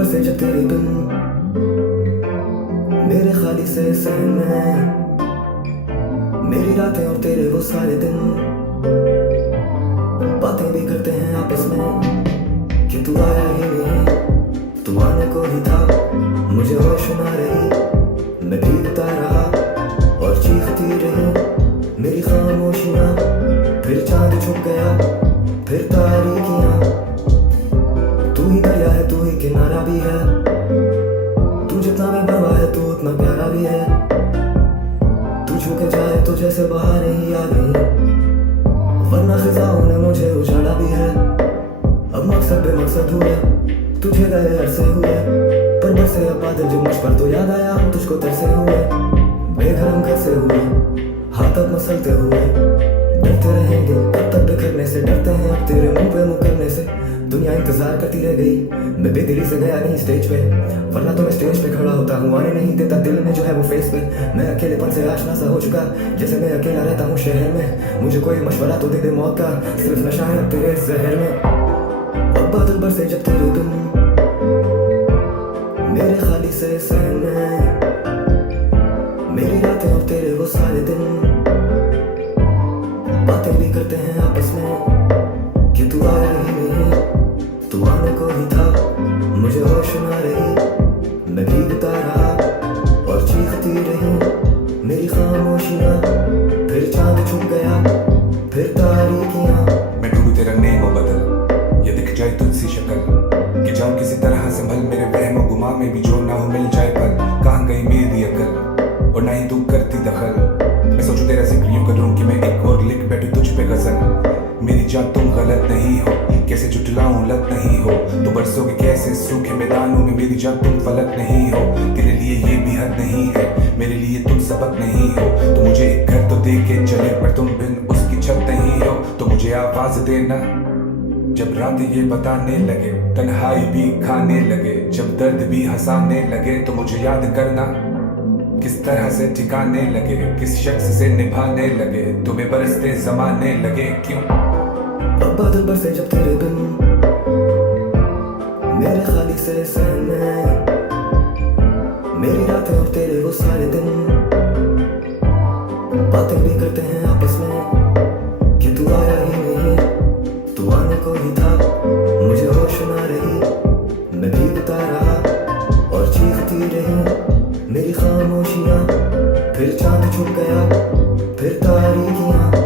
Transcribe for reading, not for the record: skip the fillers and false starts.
बरसे जब तेरे बिन मेरे खाली से सहन में, मेरी रातें और तेरे वो सारे दिन बातें भी करते हैं आपस में कि तू आया ही नहीं, तू आने को ही था, मुझे होश ना रही, मैं भीगता रहा और चीखती रही मेरी खामोशियां, फिर चांद छुप गया, फिर तारीकियां, तू ही दरिया है, तू ही किनारा भी है, तू जितना मैं बड़ा है तू उतना प्यारा भी है, तू छू के जाए तो जैसे बहारें ही आ गई, वरना खिजाओं ने मुझे उजाला भी है, अब मकसद बेमकसद हुए, तुझे गए अरसे हुए, पर बरसे अब बादल जो मुझ पर तो याद आया हम तुझको तरसे हुए, बेघर हम कैसे हुए, हाथ अब मसलते हुए, डरते रहेंगे कब तक बिखरने से, डरते हैं अब तेरे मुंह पे मुंह करने से, दुनिया इंतजार करती रह गई, मैं बेदिली से गया नहीं स्टेज पे, वरना तो मैं स्टेज पे खड़ा होता हूँ, आने नहीं देता दिल में जो है वो फेस पे, मैं अकेलेपन से आशना सा हो चुका, जैसे मैं अकेला रहता हूँ शहर में, मुझे कोई मशवरा तो दे दे मौत का, सिर्फ नशा है अब तेरे जहर में, अब बादल बरसे जब तेरे बिन मेरे खाली से सहन में, मेरी रातें और तेरे वो सारे दिन बातें भी करते हैं आपस में कि तू आया ही नहीं, तू आने को ही था, मुझे होश ना रही, मैं भीगता रहा और चीखती रही मेरी खामोशियां, फिर चांद छुप गया, फिर तारीकियां, मैं ढूंढूं तेरा नेम और बदल, ये दिख जाए तुझसी शक्ल, कि जाऊं किसी तरह संभल मेरे वहम गुमा में भी जो ना हो मिल जाए, पर कहाँ गई मेरी अकल और ना ही तू करती दखल, मैं सोचूं तेरा जिक्र यूं करूं कि मैं एक और लिख बैठूं तुझ पे गजल, मेरी जान तुम गलत नहीं हो, कैसे जुटलाऊं लत नहीं हो, तो बरसोगे कैसे सूखे मैदानों में, मेरी जान तुम फलक नहीं हो, तेरे लिए ये भी हद नहीं है, मेरे लिए तुम सबक नहीं हो, तो मुझे एक घर तो दे के चले, पर तुम बिन उसकी छत नहीं हो, तो मुझे आवाज देना जब रात ये बताने लगे, तन्हाई भी खाने लगे, जब दर्द भी हंसाने लगे, तो मुझे याद करना किस तरह से ठिकाने लगे, किस शख्स से निभाने लगे, तुम्हें बरसते जमाने लगे क्यों। अब बादल बरसे जब तेरे बिन मेरे खाली से सहन में, मेरी रातें और तेरे वो सारे दिन बातें भी करते हैं आपस में कि तू आया ही नहीं, तू आने को ही था, मुझे होश ना रही, मैं भीगता रहा और चीखती रही मेरी खामोशियां, फिर चांद छुप गया, फिर तारीकियां,